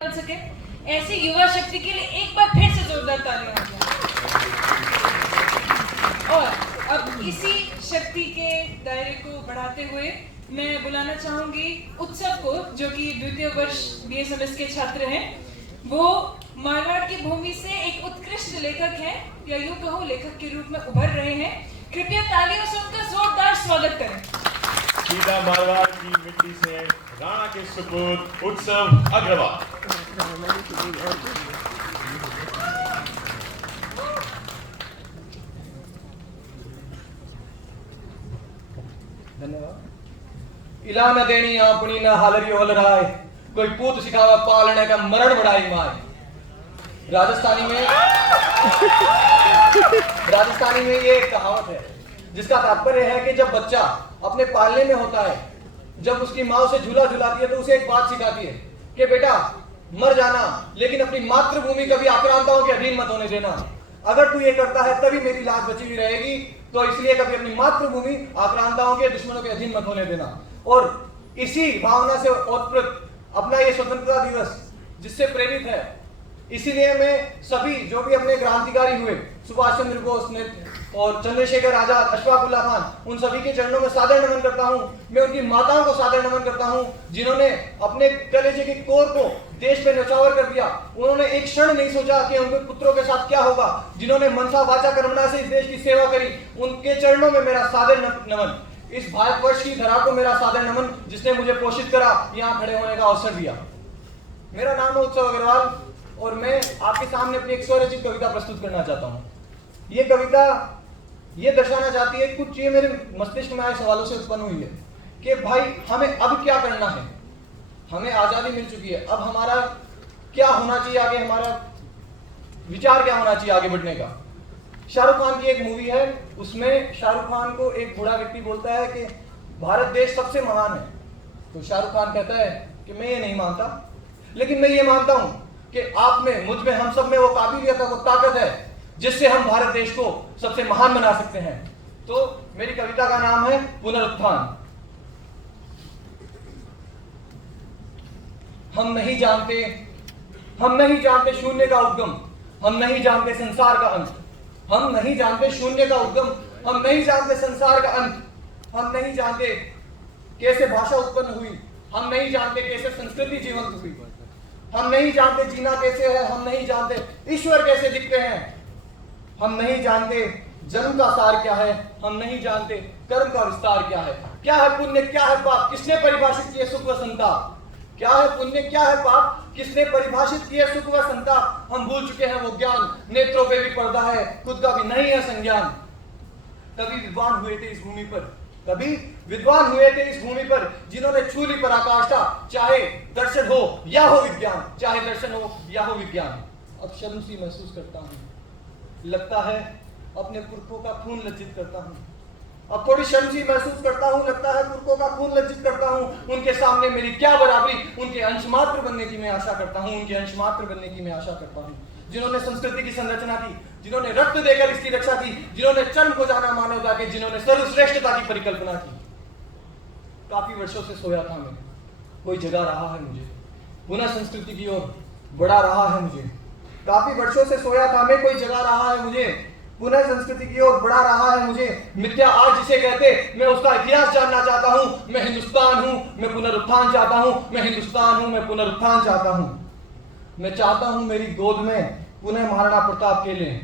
बन सके, ऐसी युवा शक्ति के लिए एक बार फिर से जोरदार तालियां आ जाए। और अब इसी शक्ति के दायरे को बढ़ाते हुए मैं बुलाना चाहूंगी उत्सव को, जो कि द्वितीय वर्ष BSMS के छात्र हैं। वो मारवाड़ की भूमि से एक उत्कृष्ट लेखक हैं, या यूं कहूं लेखक के रूप में उभर रहे हैं। कृपया तालियों से उनका जोरदार स्वागत करें। सीधा मारवाड़ की मिट्टी से राणा के सुपुत्र उत्सव अग्रवाल। धन्यवाद। इला न देनी आपनी न हालरी होल राय, कोई पूत सिखावा पालने का मरण बढ़ाई माए। राजस्थानी में ये एक कहावत है जिसका तात्पर्य है कि जब बच्चा अपने पालने में होता है, जब उसकी माँ उसे झूला झुलाती है तो उसे एक बात सिखाती है कि बेटा मर जाना, लेकिन अपनी मातृभूमि कभी आक्रांताओं के अधीन मत होने देना। अगर तू ये करता है तभी मेरी लाश बची हुई रहेगी, तो इसलिए कभी अपनी मातृभूमि आक्रांताओं के, दुश्मनों के अधीन मत होने देना। और इसी भावना से ओतप्रोत अपना ये स्वतंत्रता दिवस जिससे प्रेरित है, इसीलिए मैं सभी जो भी अपने क्रांतिकारी हुए, सुभाष चंद्र बोस ने और चंद्रशेखर आजाद, अशफाक उल्लाह खान, उन सभी के चरणों में सादर नमन करता हूं। मैं उनकी माताओं को सादर नमन करता हूं जिन्होंने अपने कलेजे के कोर को देश पे न्यौछावर कर दिया। उन्होंने एक क्षण नहीं सोचा कि उनके पुत्रों के साथ क्या होगा। जिन्होंने मनसा वाचा कर्मणा से इस देश की सेवा करी, उनके चरणों में मेरा सादर नमन। इस भारतवर्ष की धरा को मेरा सादर नमन, जिसने मुझे पोषित करा, यहाँ खड़े होने का अवसर दिया। मेरा नाम है उत्सव अग्रवाल और मैं आपके सामने अपनी एक स्वरचित कविता प्रस्तुत करना चाहता हूँ। ये कविता ये दर्शाना चाहती है, कुछ चीजें मेरे मस्तिष्क में आए सवालों से उत्पन्न हुई है कि भाई हमें अब क्या करना है। हमें आजादी मिल चुकी है, अब हमारा क्या होना चाहिए आगे, हमारा विचार क्या होना चाहिए आगे बढ़ने का। शाहरुख खान की एक मूवी है, उसमें शाहरुख खान को एक बूढ़ा व्यक्ति बोलता है कि भारत देश सबसे महान है। तो शाहरुख खान कहता है कि मैं ये नहीं मानता, लेकिन मैं ये मानता हूं कि आप में, मुझ में, हम सब में वो काबिलियत है, वो ताकत है जिससे हम भारत देश को सबसे महान बना सकते हैं। तो मेरी कविता का नाम है पुनरुत्थान। हम नहीं जानते शून्य का उद्गम, हम नहीं जानते संसार का अंत। हम नहीं जानते शून्य का उद्गम, हम नहीं जानते संसार का अंत। हम नहीं जानते कैसे भाषा उत्पन्न हुई, हम नहीं जानते कैसे संस्कृति जीवंत हुई। हम नहीं जानते जीना कैसे है, हम नहीं जानते ईश्वर कैसे दिखते हैं। हम नहीं जानते जन्म का सार क्या है, हम नहीं जानते कर्म का विस्तार क्या है। क्या है पुण्य, क्या है पाप, किसने परिभाषित किए सुख व संताप। क्या है पुण्य, क्या है पाप, किसने परिभाषित किए सुख व संताप। हम भूल चुके हैं वो ज्ञान, नेत्रों पे भी पर्दा है, खुद का भी नहीं है संज्ञान। कभी विद्वान हुए थे इस भूमि पर, कभी विद्वान हुए थे इस भूमि पर, जिन्होंने छू ली पराकाष्ठा, चाहे दर्शन हो या हो विज्ञान, चाहे दर्शन हो या हो विज्ञान। अब शर्म सी महसूस करता हूं, लगता है अपने पुरखों का खून लज्जित करता हूं। अब थोड़ी शर्म सी महसूस करता हूं, लगता है पुरखों का खून लज्जित करता हूं। उनके सामने मेरी क्या बराबरी, उनके अंश मात्र बनने की मैं आशा करता हूं, उनके अंश मात्र बनने की मैं आशा करता हूं। जिन्होंने संस्कृति की संरचना की, जिन्होंने रक्त देकर इसकी रक्षा की, जिन्होंने चरम को जाना मानवता के, जिन्होंने सर्वश्रेष्ठता की परिकल्पना की। काफी वर्षों से सोया था मैं, कोई जगा रहा है मुझे, पुनः संस्कृति की ओर बढ़ा रहा है मुझे। काफी वर्षों से सोया था मैं, कोई जगा रहा है मुझे, पुनः संस्कृति की ओर बढ़ा रहा है मुझे। मिथ्या आज जिसे कहते, मैं उसका इतिहास जानना चाहता हूं। मैं हिंदुस्तान हूं, मैं पुनरुत्थान चाहता हूं। मैं हिंदुस्तान हूं, मैं पुनरुत्थान चाहता हूं। मैं चाहता हूं मेरी गोद में पुनः महाराणा प्रताप के ले,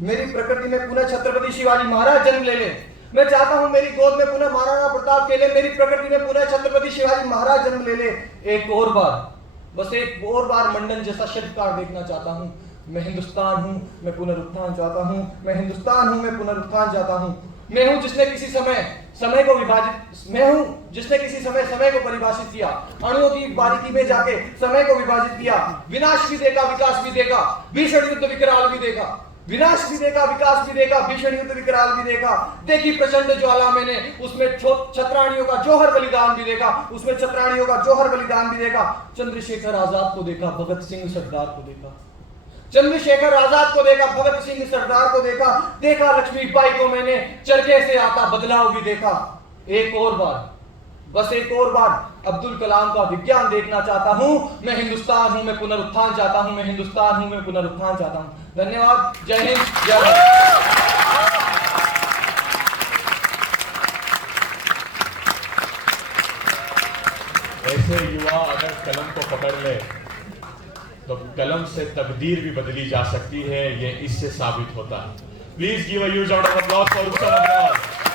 मेरी प्रकृति में पुनः छत्रपति शिवाजी महाराज जन्म ले ले। मैं चाहता हूं मेरी गोद में पुनः महाराणा प्रताप के ले, मेरी प्रकृति में पुनः छत्रपति शिवाजी महाराज जन्म ले ले। एक और बार, बस एक और बार मंडन जैसा शिल्पकार देखना चाहता हूं। मैं हिंदुस्तान हूं, मैं पुनरुत्थान चाहता हूं। मैं हिंदुस्तान हूं, मैं पुनरुत्थान चाहता हूं। मैं हूं जिसने किसी समय को विभाजित, मैं हूं जिसने किसी समय को परिभाषित किया, अणुओं की बारीकी में जाके समय को विभाजित किया। विनाश भी देखा, विकास भी देखा, भीषण युद्ध विकराल भी देखा। विनाश भी देखा, विकास भी देखा, भीषण युद्ध विकराल भी देखा। देखी प्रचंड ज्वाला मैंने, उसमें छत्राणियों का जौहर बलिदान भी देखा, उसमें छत्राणियों का जौहर बलिदान भी देखा। चंद्रशेखर आजाद को देखा, भगत सिंह सरदार को देखा। चंद्रशेखर आजाद को देखा, भगत सिंह सरदार को देखा। देखा लक्ष्मीबाई को मैंने, चरखे से आता बदलाव भी देखा। एक और बार बस एक और बार अब्दुल कलाम का विज्ञान देखना चाहता हूं। मैं हिंदुस्तान हूं, मैं पुनरुत्थान चाहता हूं, मैं हिंदुस्तान हूं, मैं पुनरुत्थान चाहता हूं। धन्यवाद। जय हिंद, जय भारत। ऐसे युवा अगर कलम को पकड़ ले तो कलम से तकदीर भी बदली जा सकती है, ये इससे साबित होता है। Please give a huge round of applause for उत्सव अग्रवाल।